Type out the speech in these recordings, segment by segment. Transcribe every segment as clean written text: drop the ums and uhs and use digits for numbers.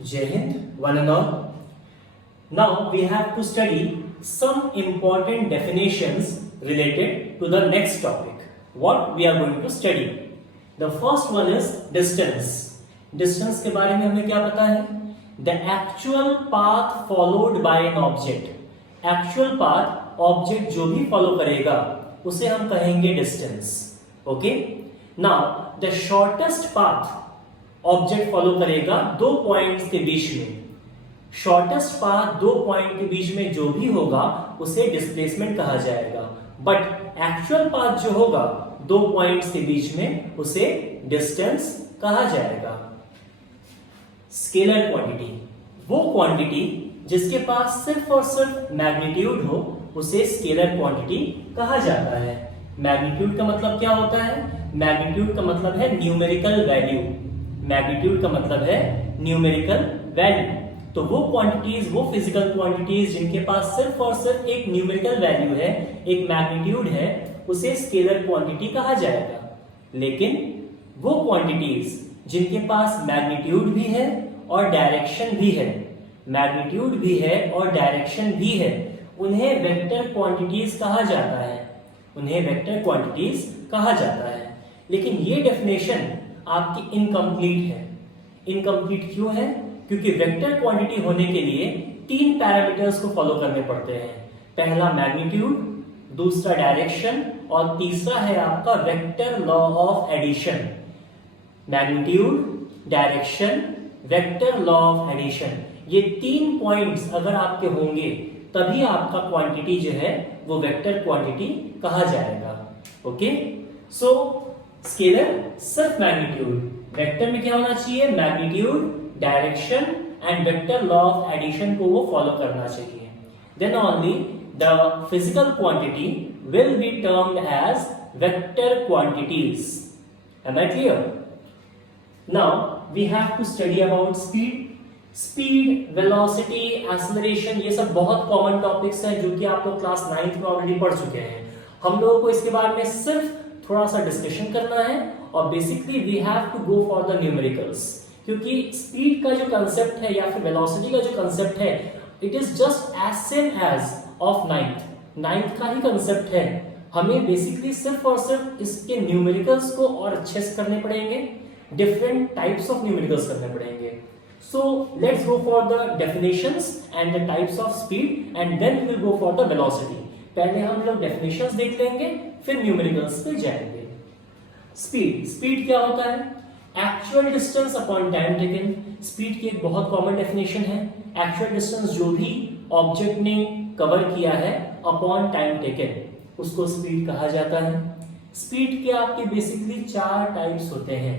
Jai Hind, one and all. Now we have to study some important definitions related to the next topic. What we are going to study? The first one is distance. Distance के बारे में हमें क्या पता है? The actual path followed by an object. Actual path object जो भी follow करेगा उसे हम कहेंगे distance. Okay? Now the shortest path object follow करेगा दो पॉइंट्स के बीच में. शॉर्टेस्ट पाथ दो पॉइंट के बीच में जो भी होगा उसे डिस्प्लेसमेंट कहा जाएगा. बट एक्चुअल पाथ जो होगा दो पॉइंट्स के बीच में उसे डिस्टेंस कहा जाएगा. स्केलर क्वांटिटी, वो क्वांटिटी जिसके पास सिर्फ और सिर्फ मैग्नीट्यूड हो उसे स्केलर क्वांटिटी कहा जाता है. मैग्नीट्यूड का मतलब क्या होता है? मैग्नीट्यूड का मतलब है न्यूमेरिकल वैल्यू. मैग्नीट्यूड का मतलब है न्यूमेरिकल वैल्यू. तो वो क्वांटिटीज, वो फिजिकल क्वांटिटीज जिनके पास सिर्फ और सिर्फ एक न्यूमेरिकल वैल्यू है, एक मैग्नीट्यूड है, उसे स्केलर क्वांटिटी कहा जाएगा. लेकिन वो क्वांटिटीज जिनके पास मैग्नीट्यूड भी है और डायरेक्शन भी है, मैग्नीट्यूड भी है और डायरेक्शन भी है, उन्हें वेक्टर क्वांटिटीज कहा जाता है. उन्हें वेक्टर क्वांटिटीज कहा जाता है. लेकिन ये डेफिनेशन आपकी इनकम्प्लीट है. इनकम्प्लीट क्यों है? क्योंकि वेक्टर क्वांटिटी होने के लिए तीन पैरामीटर्स को फॉलो करने पड़ते हैं. पहला मैग्नीट्यूड, दूसरा डायरेक्शन और तीसरा है आपका vector law of addition. Magnitude, direction, vector law of addition, ये तीन पॉइंट्स अगर आपके होंगे तभी आपका क्वांटिटी जो है वो वेक्टर क्वांटिटी कहा जाएगा. ओके, सो स्केलर सिर्फ मैग्नीट्यूड, वेक्टर में क्या होना चाहिए? Magnitude, direction and vector law of addition को वो फॉलो करना चाहिए. Then only the physical quantity will be termed as vector quantities. Am I clear? Now we have to study about speed. Speed, velocity, acceleration, ये सब बहुत common topics हैं जो कि आप लोग क्लास 9th में ऑलरेडी पढ़ चुके हैं. हम लोगों को इसके बारे में सिर्फ थोड़ा सा डिस्कशन करना है और basically we have to go for the numericals. क्योंकि स्पीड का जो कंसेप्ट है या फिर वेलोसिटी का जो कंसेप्ट है, it is just as same as of 9th का ही कंसेप्ट है. हमें बेसिकली सिर्फ और सिर्फ इसके न्यूमेरिकल्स को और अच्छे से करने पड़ेंगे, डिफरेंट टाइप्स ऑफ न्यूमेरिकल्स करने पड़ेंगे. So let's go for the definitions and the types of speed and then we will go for the velocity. पहले हम लोग definitions देख लेंगे, फिर न्यूमेरिकल्स पे जाएंगे. स्पीड, स्पीड क्या होता है? Actual distance upon time taken. Speed की एक बहुत कॉमन डेफिनेशन है. एक्चुअल डिस्टेंस जो भी ऑब्जेक्ट ने कवर किया है अपॉन टाइम टेकन, उसको स्पीड कहा जाता है. स्पीड के आपके बेसिकली चार टाइप्स होते हैं.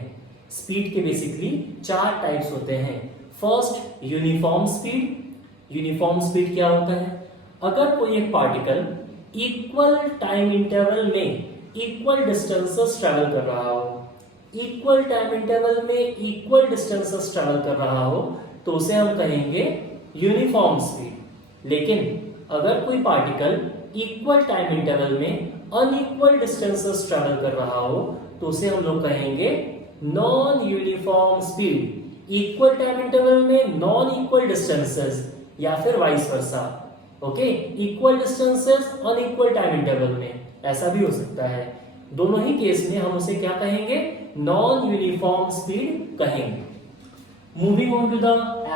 स्पीड के बेसिकली चार टाइप्स होते हैं. First, uniform speed. Uniform speed क्या होता है? अगर कोई एक पार्टिकल इक्वल टाइम इंटरवल में इक्वल डिस्टेंसेस ट्रेवल कर रहा हो, इक्वल टाइम इंटरवल में इक्वल डिस्टेंसेस ट्रेवल कर रहा हो, तो उसे हम कहेंगे यूनिफॉर्म स्पीड. लेकिन अगर कोई पार्टिकल इक्वल टाइम इंटरवल में अनइक्वल डिस्टेंसेस ट्रेवल कर रहा हो, तो उसे हम लोग कहेंगे non uniform speed. Equal time interval में नॉन इक्वल डिस्टेंसेस या फिर vice versa. Okay, equal distances unequal time interval में, ऐसा भी हो सकता है. दोनों ही केस में हम उसे क्या कहेंगे? नॉन यूनिफॉर्म स्पीड कहेंगे. Moving on to the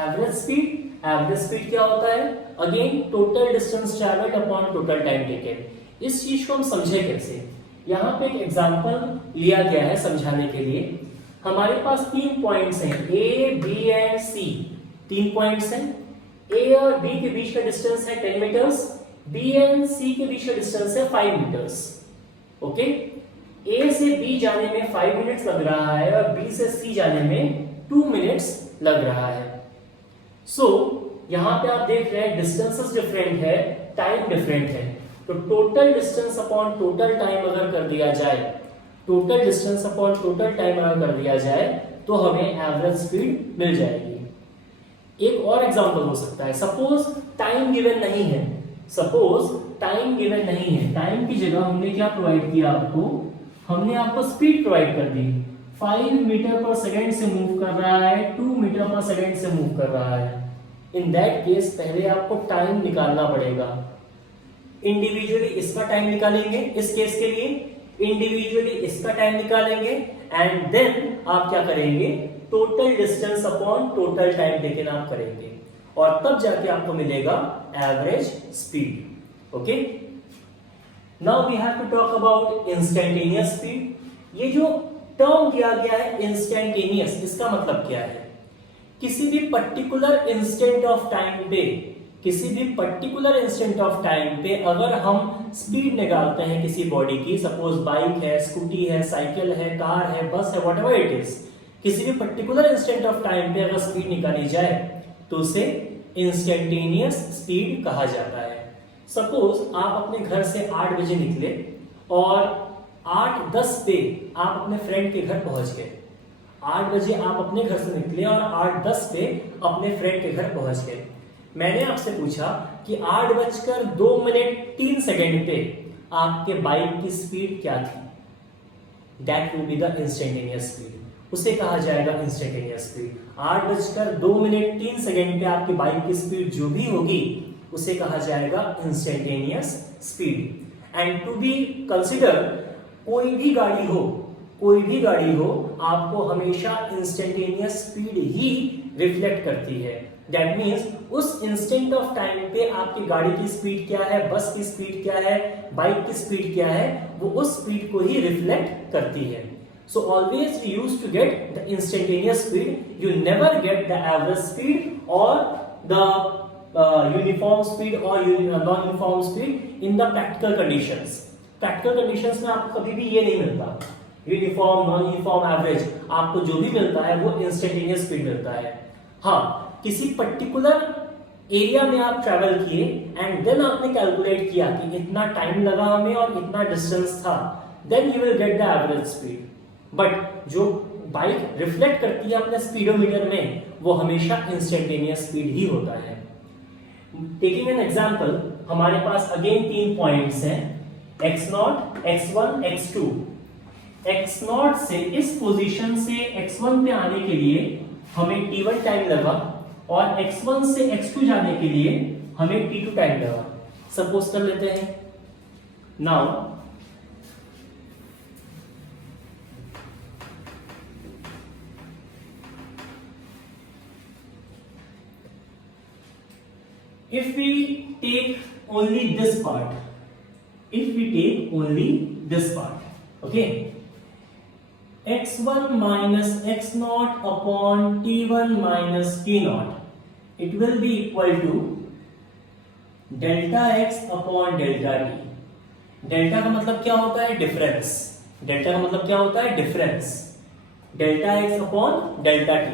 average speed. Average speed क्या होता है? Again total distance travelled upon total time taken. इस चीज को हम समझे कैसे? यहाँ पे एक एग्जांपल लिया गया है समझाने के लिए. हमारे पास तीन पॉइंट्स हैं, ए, बी एंड सी. तीन पॉइंट्स हैं. ए और बी के बीच का डिस्टेंस है 10 मीटर्स. बी एंड सी के बीच का डिस्टेंस है 5 मीटर्स. ओके, ए से बी जाने में 5 मिनट्स लग रहा है और बी से सी जाने में 2 मिनट्स लग रहा है. सो यहाँ पे आप देख रहे हैं डिस्टेंसेस डिफरेंट है, टाइम डिफरेंट है. तो total distance upon total time अगर कर दिया जाए, total distance upon total time अगर कर दिया जाए तो हमें एवरेज स्पीड मिल जाएगी. एक और एग्जांपल हो सकता है. सपोज टाइम गिवन नहीं है. सपोज टाइम गिवन नहीं है. टाइम की जगह हमने क्या प्रोवाइड किया आपको? हमने आपको स्पीड प्रोवाइड कर दी 5 मीटर पर सेकेंड से मूव कर रहा है, 2 मीटर पर सेकेंड से मूव कर रहा है, इन दैट केस पहले आपको टाइम निकालना पड़ेगा। इंडिविजुअली इसका टाइम निकालेंगे, इस केस के लिए इंडिविजुअली इसका टाइम निकालेंगे एंड देन आप क्या करेंगे, total distance upon total time लेके आप करेंगे और तब जाके आपको मिलेगा average speed. Okay, now we have to talk about instantaneous speed. ये जो टर्म दिया गया है इंस्टेंटेनियस, इसका मतलब क्या है, किसी भी पर्टिकुलर इंस्टेंट ऑफ टाइम पे, किसी भी पर्टिकुलर इंस्टेंट ऑफ टाइम पे अगर हम स्पीड निकालते हैं किसी बॉडी की, सपोज बाइक है, स्कूटी है, साइकिल है, कार है, बस है, व्हाटएवर इट इज, किसी भी पर्टिकुलर इंस्टेंट ऑफ टाइम पे अगर स्पीड निकाली जाए तो उसे इंस्टेंटेनियस स्पीड कहा जाता है। सपोज आप अपने घर से 8 बजे निकले और 8:10 पे आप अपने फ्रेंड के घर पहुंच गए। 8 बजे आप अपने घर से निकले और 8:10 पे अपने फ्रेंड के घर पहुंच गए। मैंने आपसे पूछा कि 8:02 पे आपके बाइक की स्पीड क्या थी, that will be the instantaneous speed, उसे कहा जाएगा इंस्टेंटेनियस स्पीड। 8:02 पे आपकी बाइक की स्पीड जो भी होगी उसे कहा जाएगा instantaneous speed. And to be consider, कोई भी गाड़ी हो आपको हमेशा इंस्टेंटेनियस स्पीड ही रिफ्लेक्ट करती है। दैट मीन्स उस इंस्टेंट ऑफ टाइम पे आपकी गाड़ी की स्पीड क्या है, बस की स्पीड क्या है, बाइक की स्पीड क्या है, वो उस स्पीड को ही रिफ्लेक्ट करती है। So always we used to get the instantaneous speed. You never get the average speed or the uniform speed or non-uniform speed in the practical conditions. Practical conditions में आपको कभी भी ये नहीं मिलता, यूनिफॉर्म, नॉन यूनिफॉर्म, एवरेज, आपको जो भी मिलता है वो इंस्टेंटेनियस स्पीड मिलता है। हाँ, किसी पर्टिकुलर एरिया में आप ट्रेवल किए एंड देन आपने कैलकुलेट किया कि इतना टाइम लगा हमें और इतना डिस्टेंस था, then you will get the average speed. But जो बाइक रिफ्लेक्ट करती है अपने स्पीडोमीटर में वो हमेशा इंस्टेंटेनियस स्पीड ही होता है। टेकिंग एन एग्जांपल, हमारे पास अगेन 3 पॉइंट्स हैं, x0, x1, x2। x0 से इस पोजीशन से x1 पे आने के लिए हमें t1 टाइम लगा और x1 से x2 जाने के लिए हमें t2 टाइम लगा। सपोज कर लेते हैं, now if we take only this part, okay, x1 minus x0 upon t1 minus t0, it will be equal to delta x upon delta t। Delta का मतलब क्या होता है, डिफरेंस। डेल्टा का मतलब क्या होता है, difference. Delta x upon delta t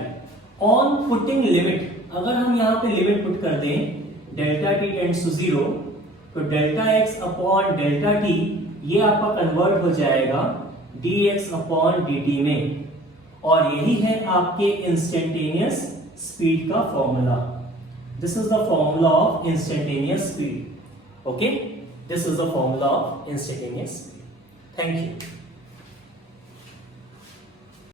on putting limit, अगर हम यहाँ पे लिमिट पुट कर दें डेल्टा t टेंड्स टू 0, तो delta x upon delta t ये आपका कन्वर्ट हो जाएगा dx अपॉन dt में, और यही है आपके इंस्टेंटेनियस स्पीड का formula. This is the formula of instantaneous speed. Okay, this is the formula of instantaneous speed. Thank you.